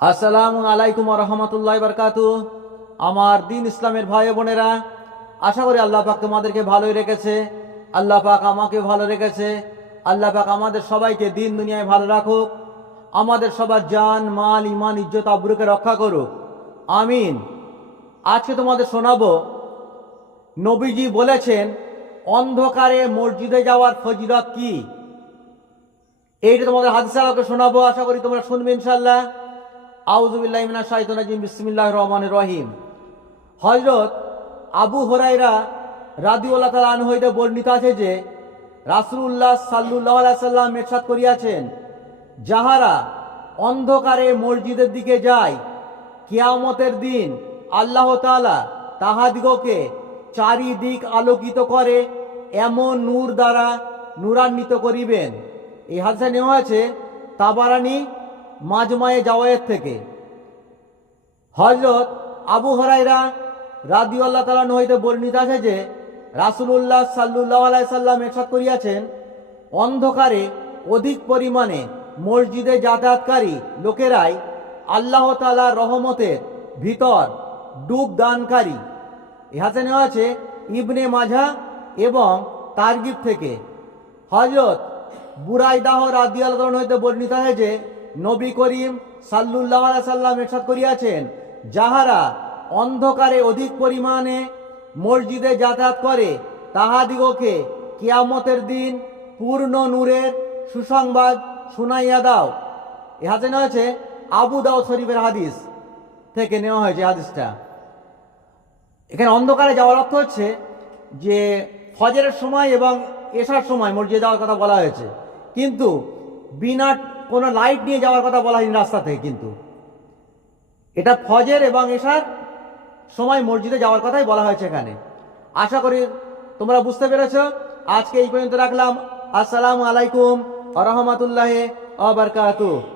আসসালামু আলাইকুম রহমতুল্লাহ বরকাতু আমার দিন ইসলামের ভাই বোনেরা, আশা করি আল্লাহ পাক তোমাদেরকে ভালোই রেখেছে। আল্লাহ পাক আমাকে ভালো রেখেছে। আল্লাহ পাক আমাদের সবাইকে দিন দুনিয়ায় ভালো রাখুক। আমাদের সবার জান, মাল ইমান ইজ্জত, আব্রুকে রক্ষা করুক। আমিন। আজকে তোমাদের শোনাবো, নবীজি বলেছেন, অন্ধকারে মসজিদে যাওয়ার ফজিলত কি? এইটা তোমাদের হাদিসা শোনাবো, আশা করি তোমরা শুনবে ইনশাল্লাহ আউজুবিল্লাহ মিনা শাহিদুল বিসমিল্লাহ রহমান রহিম। হজরত আবু হরাইরা রাদিউল্লাহ তালা আনহইতে বর্ণিত আছে যে রাসুল্লাহ সাল্লুল্লাহ সাল্লাম মেরসাদ করিয়াছেন, যাহারা অন্ধকারে মসজিদের দিকে যায়, কিয়ামতের দিন আল্লাহ তাআলা তাহাদিগকে চারিদিক আলোকিত করে এমন নূর দ্বারা নূরান্বিত করিবেন। এই হাদিসা নেওয়া আছে, তাবারানি মাজমায়ে জাওয়ায়ের থেকে। হজরত আবু হরাইরা রাদি আল্লাহ তালান হইতে বর্ণিত আছে যে, রাসুলুল্লাহ সাল্লুল্লাহ আলাইসাল্লাম এরশাদ করিয়াছেন, অন্ধকারে অধিক পরিমাণে মসজিদে যাতায়াতকারী লোকেরাই আল্লাহ তালার রহমতের ভিতর ডুব দানকারী। ইহাতে নেওয়া আছে ইবনে মাঝা এবং তারগিব থেকে। হজরত বুরাইদাহ রাদিয়াল হইতে বর্ণিত হয় যে নবী করিম সাল্লুল্লাহ সাল্লাম এরশাদ করিয়াছেন, যাহারা অন্ধকারে অধিক পরিমাণে মসজিদে যাতায়াত করে, তাহাদিগকে কিয়ামতের দিন পূর্ণ নূরের সুসংবাদ শুনাইয়া দাও। এ হাতে নেওয়া হয়েছে, আবু দাও শরীফের হাদিস থেকে নেওয়া হয়েছে হাদিসটা। এখানে অন্ধকারে যাওয়ার অর্থ হচ্ছে যে ফজরের সময় এবং এশার সময় মসজিদে যাওয়ার কথা বলা হয়েছে। কিন্তু বিনা কোনো লাইট নিয়ে যাওয়ার কথা বলা হয়নি রাস্তা থেকে কিন্তু। এটা ফজের এবং এশার সময় মসজিদে যাওয়ার কথাই বলা হয়েছে এখানে। আশা করি তোমরা বুঝতে পেরেছ। আজকে এই পর্যন্ত রাখলাম। আসসালামু আলাইকুম আ রহমতুল্লাহ আবরকাতুহ